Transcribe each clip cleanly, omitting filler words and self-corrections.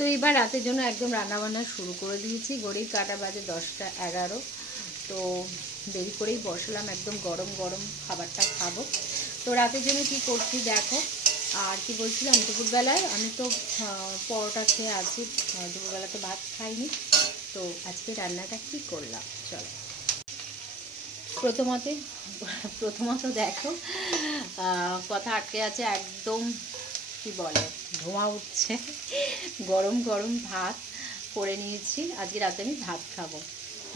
তো এবার রাতের জন্য একদম রান্নাবান্না শুরু করে দিয়েছি। ঘড়ির কাঁটা বাজে 10টা 11। তো দেরি করেই বসলাম, একদম গরম গরম খাবারটা খাবো। তো রাতের জন্য কি করছি দেখো। আর কি বলছিলাম, দুপুরবেলায় আমি তো পরোটা খেয়ে আছি, দুপুরবেলা তো ভাত খাইনি। তো আজকে রান্নাটা কি করলাম চলো। প্রথমত প্রথমত দেখো, কথা আটকে আছে একদম, কি বলে, ধোঁয়া উঠছে। গরম গরম ভাত করে নিয়েছি। আজকে রাতে আমি ভাত খাবো,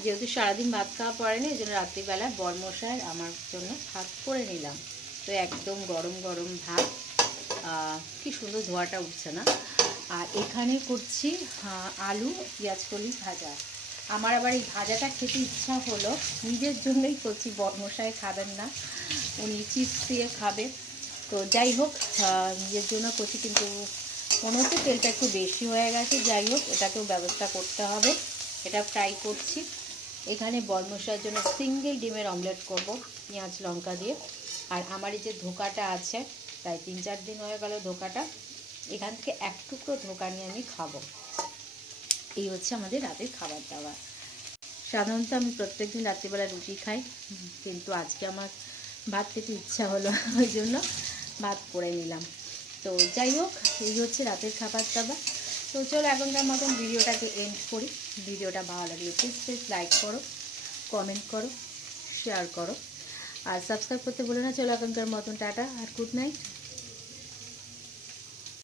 যেহেতু সারাদিন ভাত খাওয়া পড়েনি, এই জন্য রাত্রিবেলা বরমশাই আমার জন্য ভাত করে নিলাম। তো একদম গরম গরম ভাত, কি সুন্দর ধোঁয়াটা উঠছে না। আর এখানে করছি আলু পেঁয়াজকলি ভাজা। আমার আবার এই ভাজাটা খেতে ইচ্ছা হলো, নিজের জন্যই করছি, বরমশাই খাবেন না, উনি চিপস দিয়ে খাবে। তো যাই হোক, নিজের জন্য করছি, কিন্তু মনে হচ্ছে তেলটা একটু বেশি হয়ে গেছে। যাই হোক, এটাকেও ব্যবস্থা করতে হবে, এটা ফ্রাই করছি। এখানে বরমশাইয়ের জন্য সিঙ্গেল ডিমের অমলেট করব পেঁয়াজ লঙ্কা দিয়ে। আর আমার এই যে ধোকাটা আছে, প্রায় 3-4 দিন হয়ে গেল ধোকাটা, এখান থেকে এক টুকরো ধোকা নিয়ে আমি খাবো। এই হচ্ছে আমাদের রাতের খাবার দাবার। সাধারণত আমি প্রত্যেকদিন রাত্রিবেলা রুটি খাই, কিন্তু আজকে আমার ভাত খেতে ইচ্ছা হলো, ওই জন্য ভাত করে নিলাম। তো যাই হোক, এই হচ্ছে রাতের খাবার দাবার। তো চলো এখনকার মতন ভিডিওটাকে এন্ড করি। ভিডিওটা ভালো লাগলে প্লিজ লাইক করো, কমেন্ট করো, শেয়ার করো, আর সাবস্ক্রাইব করতে বলো না। চলো এখনকার মতন টাটা আর গুড নাইট।